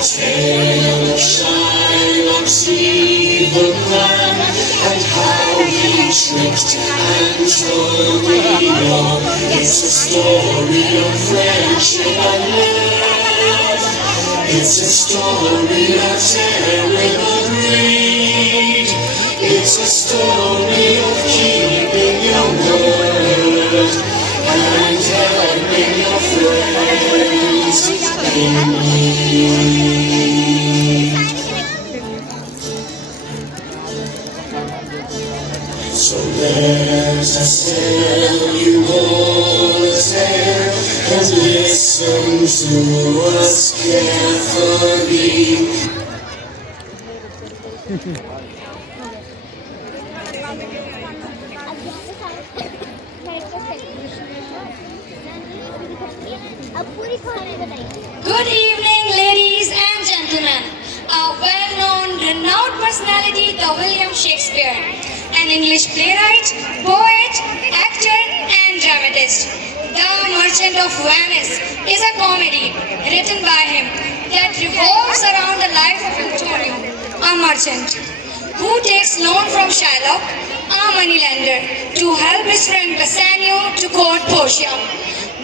tale of Shylock, see the plan, and how he tricked Antonio. It's a story of friendship and love. It's a story of terrible greed. It's a story of keeping your word and helping your friends in need. So let us tell you all a tale and listen to us carefully. Good evening, ladies and gentlemen. A well-known, renowned personality, the William Shakespeare, an English playwright, poet, actor, and dramatist. The Merchant of Venice is a comedy written by him that revolves around the life of Antonio, a merchant, who takes loan from Shylock, a moneylender, to help his friend Bassanio to court Portia.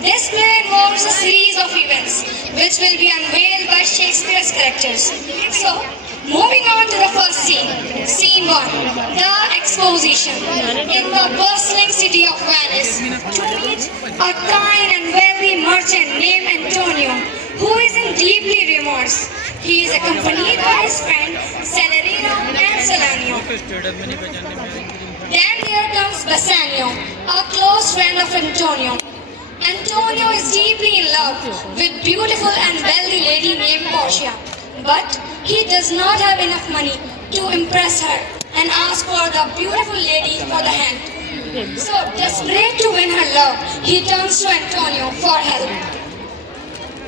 This play involves a series of events which will be unveiled by Shakespeare's characters. So, moving on to the first scene. Scene 1. The exposition. In the bustling city of Venice, to meet a kind and wealthy merchant named Antonio, who is in deeply remorse. He is accompanied by his friend Celerino and Salanio. Then here comes Bassanio, a close friend of Antonio. Antonio is deeply in love with beautiful and wealthy lady named Portia, but he does not have enough money to impress her and asks for the beautiful lady for the hand. So, desperate to win her love, he turns to Antonio for help.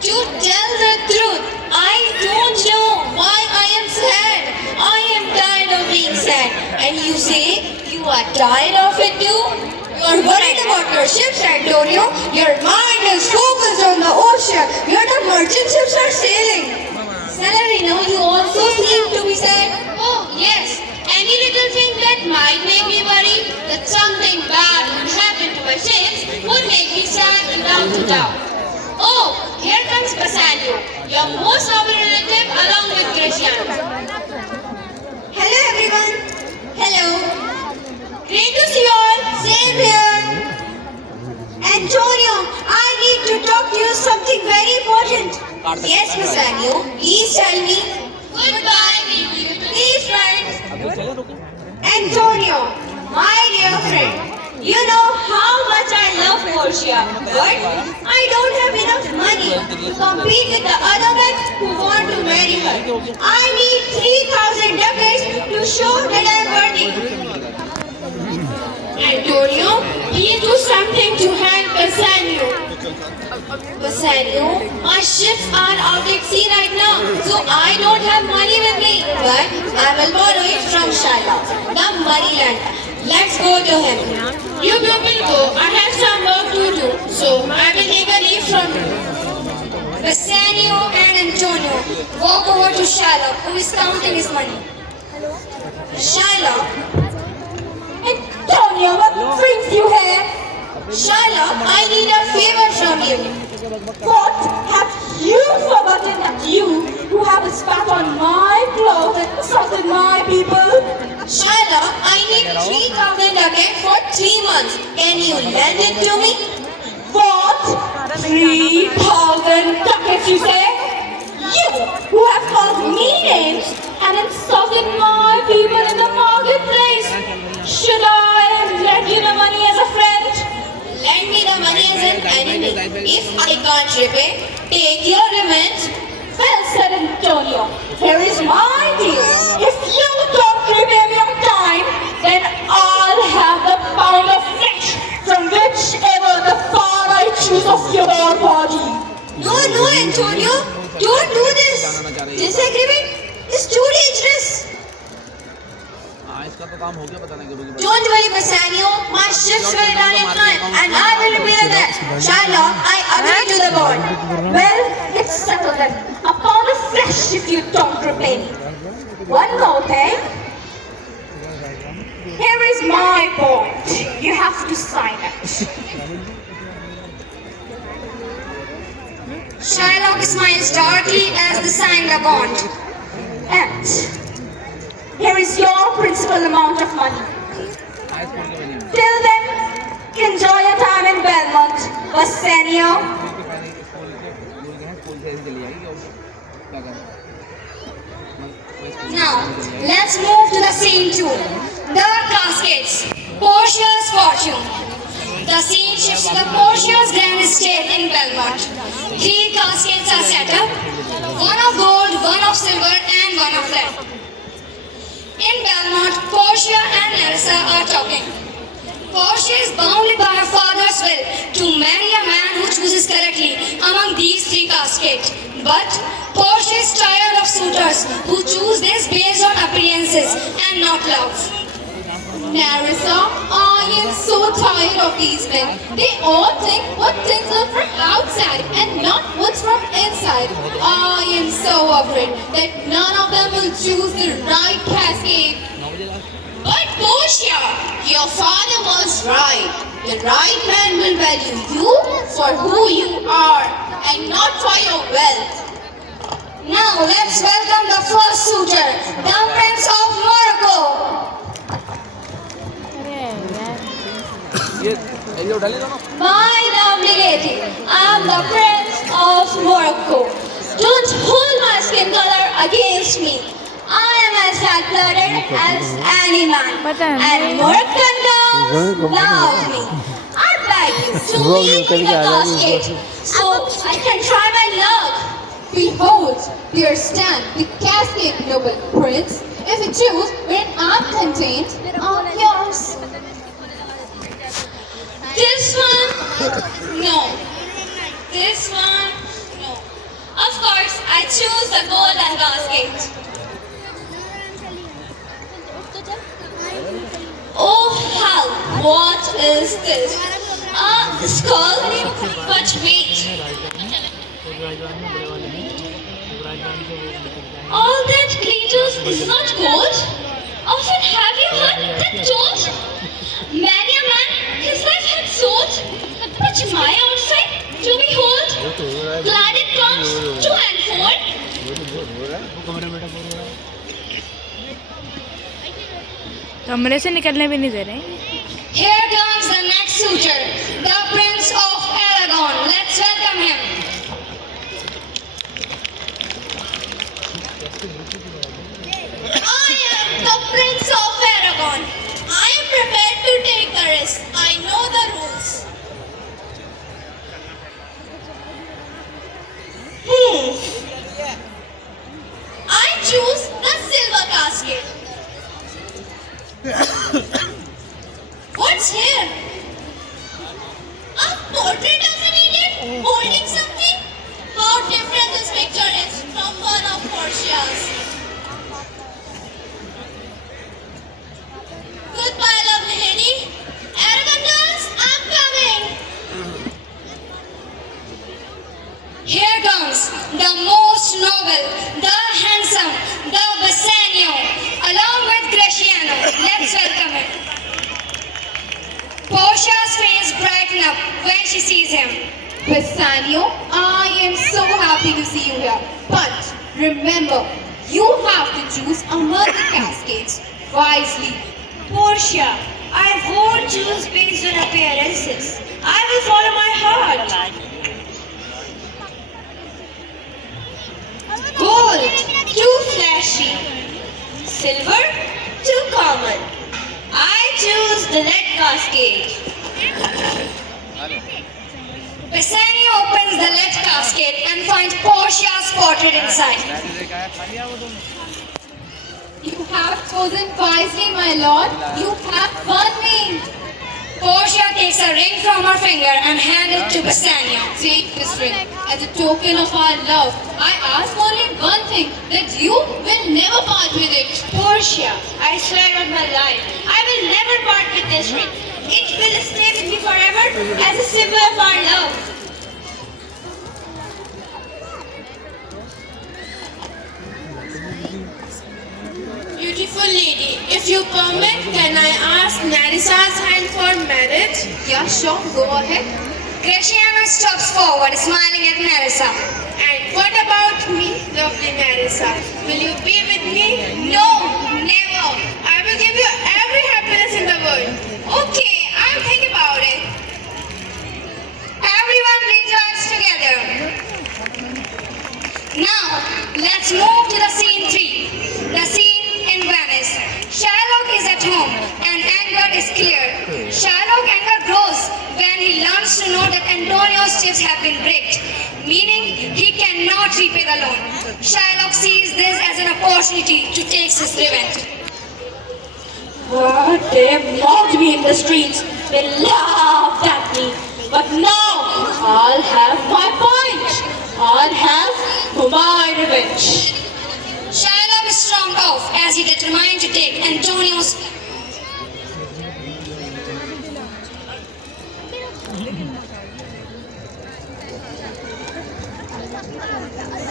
To tell the truth, I don't know why I am sad. I am tired of being sad. And you say you are tired of it too? You're worried about your ships, Antonio. Your mind is focused on the ocean. Yet the merchant ships are sailing. Celerino, you also seem to be sad. Oh, yes. Any little thing that might make me worry that something bad would happen to my ships would make me sad without a doubt. Oh, here comes Bassanio, your most noble relative along with Gratiano. Hello, everyone. Hello. Great to see you all. Same here. Antonio, I need to talk to you something very important. Yes, Bassanio. Please tell me. Goodbye, please, friends. Antonio, my dear friend, you know how much I love Portia, but I don't have enough money to compete with the other men who want to marry her. I need 3,000 ducats to show that I am worthy. Antonio, please do something to help Bassanio. Bassanio, my ships are out at sea right now, so I don't have money with me. But I will borrow it from Shylock, the moneylender. Let's go to him. You people go. I have some work to do, so I will take a leave from you. Bassanio and Antonio walk over to Shylock, who is counting his money. Shylock. Antonio, what brings you here? Shylock, I need a favor from you. What? Have you forgotten that you, who have spat on my clothes and insulted my people? Shylock, I need 3,000 ducats for 3 months. Can you lend it to me? What? 3,000 ducats, you say? You, who have called me names and insulted my people in the marketplace. Should I lend you the money as a friend? Lend me the money as an enemy. If I can't repay, take your revenge. Well said, Antonio. Here is my deal. If you don't repay me on time, then I'll have the pound of flesh from whichever the far I choose of your body. No, Antonio. Don't do this. This agreement is too dangerous. Don't worry, Bassanio. My ships will run in time and I will repair them. Shylock, I agree to the bond. Well, it's settled then. A pound of flesh smash if you don't repay me. One more thing. Here is my bond. You have to sign it. Shylock smiles darkly as they sign the bond. And here is your principal amount of money. Till then, enjoy your time in Belmont, Bassanio. Now, let's move to the scene 2. The caskets. Portia's fortune. The scene shifts to the Portia's grand estate in Belmont. 3 caskets are set up. One of gold, one of silver and one of lead. In Belmont, Portia and Larissa are talking. Portia is bound by her father's will to marry a man who chooses correctly among these 3 caskets. But Portia is tired of suitors who choose this based on appearances and not love. Narissa, I am so tired of these men. They all think what things look from outside and not what's from inside. I am so afraid that none of them will choose the right cascade. But Portia, your father was right. The right man will value you for who you are and not for your wealth. Now let's welcome the first suitor, the Prince of Morocco. My lovely lady, I am the Prince of Morocco. Don't hold my skin color against me. I am as fat-blooded as any man. And Moroccan girls love me. I beg you to leave me the casket so I can try my luck. Behold, there stand the cascade, noble prince. If you choose wherein I'm contained, then I'm yours. This one, no. This one, no. Of course, I choose the golden casket. Oh hell, what is this? A skull? But wait. All that glitters is not gold? Often have you heard that told? Many a man his life had sold, but my outside to behold, glad it comes to unfold. कमरे से निकलने भी नहीं दे रहे हैं। Here comes the next suitor, the Prince of Aragon. Let's welcome him. I am the Prince of Aragon. I am prepared to take the risk. I know the rules. I choose the silver casket. What's here? A portrait of an idiot holding something? How different this picture is from one of Portia's. Goodbye, lovely lady. Aragon girls, I'm coming. Here comes the most noble, the handsome, the Bassanio, along with Gratiano. Let's welcome him. Portia's face brightened up when she sees him. Bassanio, I am so happy to see you here. But remember, you have to choose among the cascades wisely. Portia, I won't choose based on appearances. I will follow my heart. Gold, too flashy. Silver, too common. I choose the lead casket. Bassanio opens the lead casket and finds Portia's portrait inside. You have chosen wisely, my lord. You have won me. Portia takes a ring from her finger and hands it to Bassanio. Take this ring as a token of our love. I ask only one thing, that you will never part with it. Portia, I swear on my life, I will never part with this ring. It will stay with me forever as a symbol of our love. If you permit, can I ask Narisa's hand for marriage? Yeah, sure, go ahead. Graciano steps forward, smiling at Narissa. And what about me, lovely Narisa? Will you be with me? No, never. I will give you every happiness in the world. Okay, I'll think about it. Everyone please your hands together. Now, let's move to the scene 3. The scene in Venice. Shylock is at home and anger is clear. Shylock anger grows when he learns to know that Antonio's chips have been bricked, meaning he cannot repay the loan. Shylock sees this as an opportunity to take his revenge. They mocked me in the streets. They laughed at me. But now I'll have my point. I'll have my revenge. Shylock is stormed off as he determined to take Antonio's.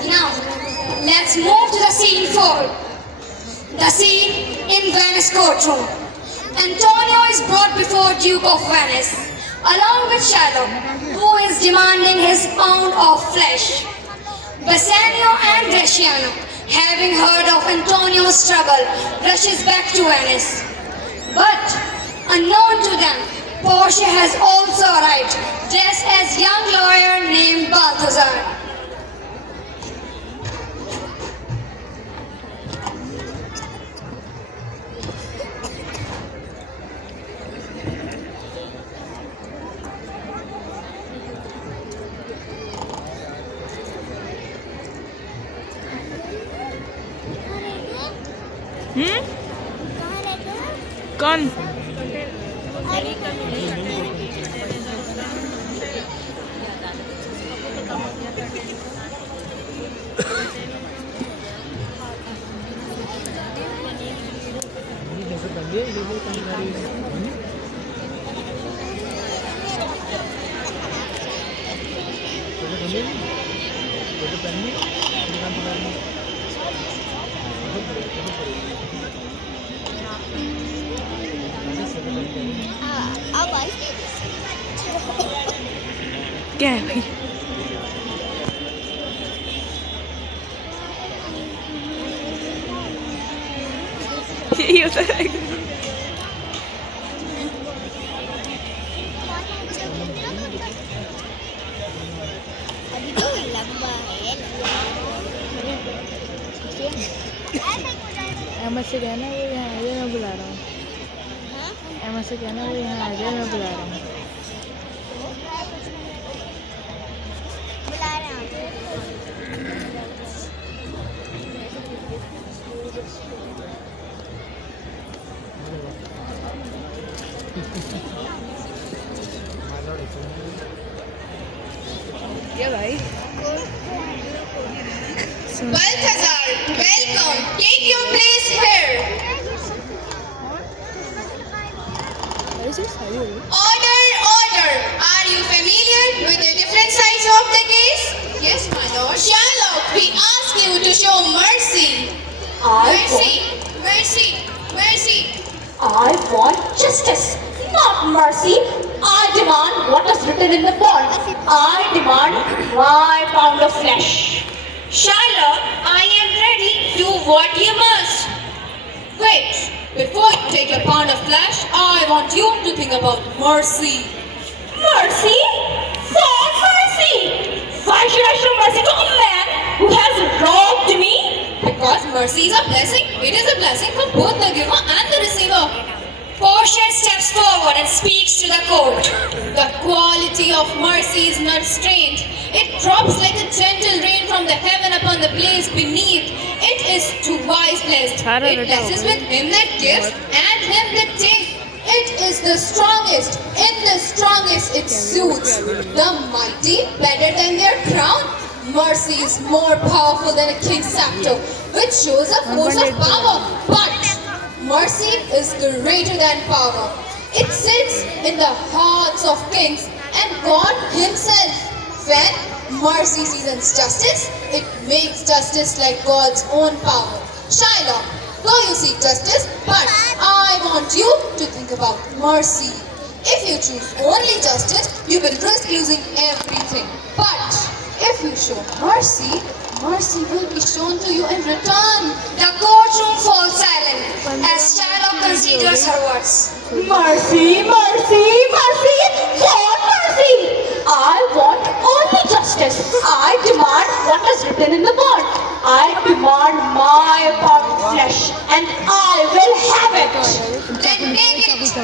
Now, let's move to the scene 4. The scene in Venice courtroom. Antonio is brought before Duke of Venice, along with Shylock, who is demanding his pound of flesh. Bassanio and Bresciano, having heard of Antonio's trouble, rushes back to Venice. But, unknown to them, Portia has also arrived, dressed as young lawyer named Balthazar. कौन क्या है भाई यही होता है अहमद से कहना वो यहाँ आ जाए मैं बुला रहा हूँ अहमद से कहना वो यहाँ आ जाए मैं बुला रहा हूँ क्या भाई Balthazar, welcome. Take your place here. Order, order. Are you familiar with the different sides of the case? Yes, my lord. Shylock, we ask you to show mercy. Mercy, mercy, mercy. I want justice, not mercy. I demand what is written in the bond. I demand my pound of flesh. Shylock, I am ready. Do what you must. Wait, before you take a pound of flesh, I want you to think about mercy. Mercy? For mercy! Why should I show mercy to a man who has robbed me? Because mercy is a blessing. It is a blessing for both the giver and the receiver. Portia steps forward and speaks to the court. The quality of mercy is not strained. It drops like a gentle rain from the heaven upon the place beneath. It is to wise blessed. It blesses with him that gives and him that takes. It is the strongest. In the strongest it soothes. The mighty better than their crown. Mercy is more powerful than a king's scepter, which shows a force of power. But mercy is greater than power. It sits in the hearts of kings and God himself. When mercy seasons justice, it makes justice like God's own power. Shylock, Go you seek justice, but I want you to think about mercy. If you choose only justice, you will risk losing everything. But if you show mercy, mercy will be shown to you in return. The courtroom falls silent as Shylock considers her words. Mercy, mercy, mercy, what mercy? I want only justice. I demand what is written in the bond. I demand my part of flesh, and I will have it. Then take it.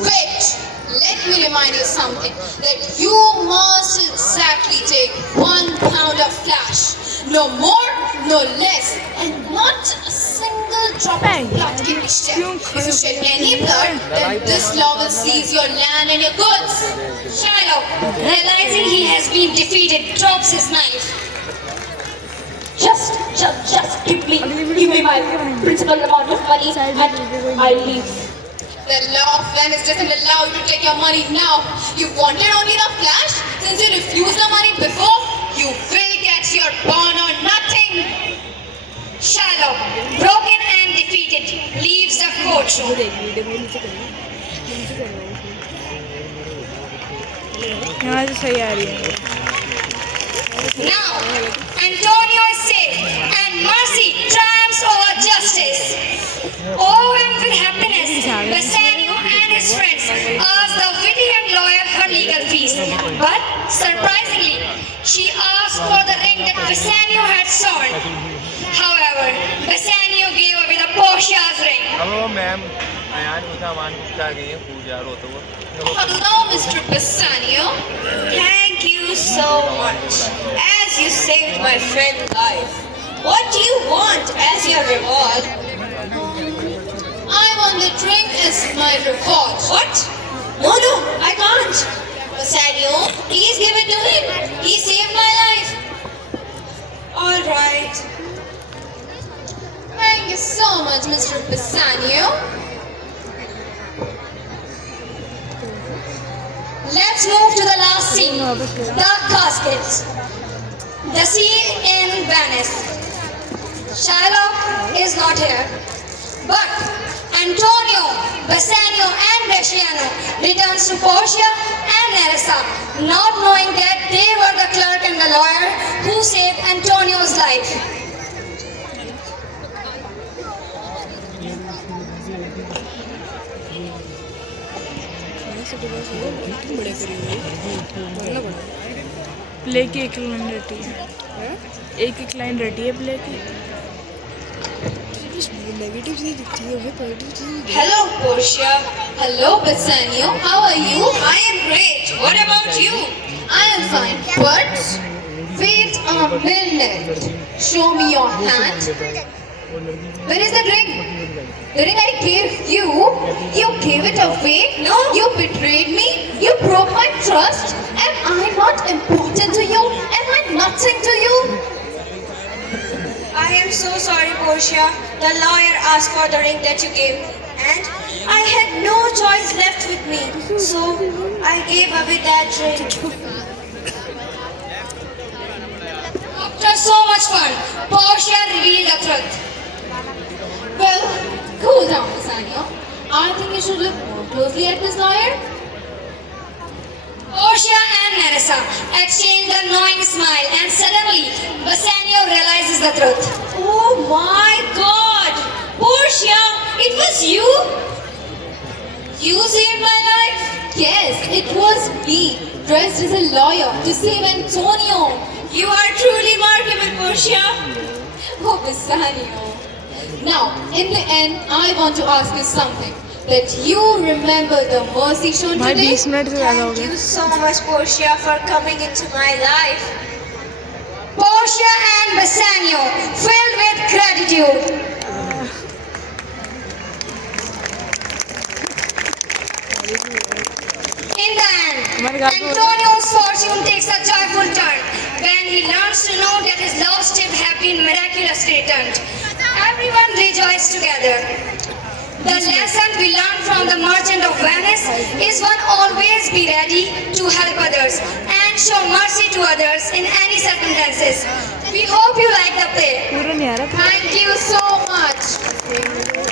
Wait, let me remind you something, that you must exactly take 1 pound of flesh, no more, no less, and not a single drop of blood can be shed. If you shed any blood, then this law will seize your land and your goods. Shylock, realizing he has been defeated, drops his knife. Just give me my principal amount of money, and I leave. The law of Venice doesn't allow you to take your money now. You wanted only the flash? Since you refused the money before, you will get your bond or nothing. Shylock, broken and defeated, leaves the courtroom. यहाँ से सही आ रही है Now, Antonio is safe and mercy triumphs over justice. Overwhelmed with happiness, Bassanio and his friends ask the witty young lawyer her legal fees. But, surprisingly, she asked for the ring that Bassanio had stolen. However, Bassanio gave away the Portia's ring. Hello, ma'am. I am Saman Gupta. Hello, Mr. Bassanio. Thank you so much, as you saved my friend's life. What do you want as your reward? I want the drink as my reward. What? No, I can't. Bassanio, please give it to him. He saved my life. All right. Thank you so much, Mr. Bassanio. Let's move to the last scene, the caskets. The scene in Venice. Shylock is not here, but Antonio, Bassanio and Bresciano returns to Portia and Nerissa, not knowing that they were the clerk and the lawyer who saved Antonio's life. Play की एक line रटी है एक line रटी है play की negative नहीं दिखती है भाई positive Hello, Portia. Hello, Bassanio. How are you? I am great. What about you? I am fine. But wait a minute. Show me your hand. Where is the ring? The ring I gave you. You gave it away. No. You betrayed me. You broke my trust. Am I not important to you? Am I nothing to you? I am so sorry, Portia. The lawyer asked for the ring that you gave, and I had no choice left with me, so I gave away that ring. After so much fun, Portia revealed the truth. Well, cool down, Bassanio. I think you should look more closely at this lawyer. Portia and Nerissa exchange a knowing smile, and suddenly Bassanio realizes the truth. Oh my God! Portia, it was you? You saved my life? Yes, it was me, dressed as a lawyer to save Antonio. You are truly remarkable, Portia. Oh, Bassanio. Now, in the end, I want to ask you something. That you remember the mercy shown भाई today? 20 minute से ज़्यादा हो Thank गए you so much, Portia, for coming into my life. Portia and Bassanio, filled with gratitude. In the end, Antonio's fortune takes a joyful turn when he learns to know that his lost ship have been miraculously returned. Everyone rejoiced together. The lesson we learn from the merchant of Venice is one always be ready to help others and show mercy to others in any circumstances. We hope you like the play. पूरा नहीं आ रहा था Thank you so much.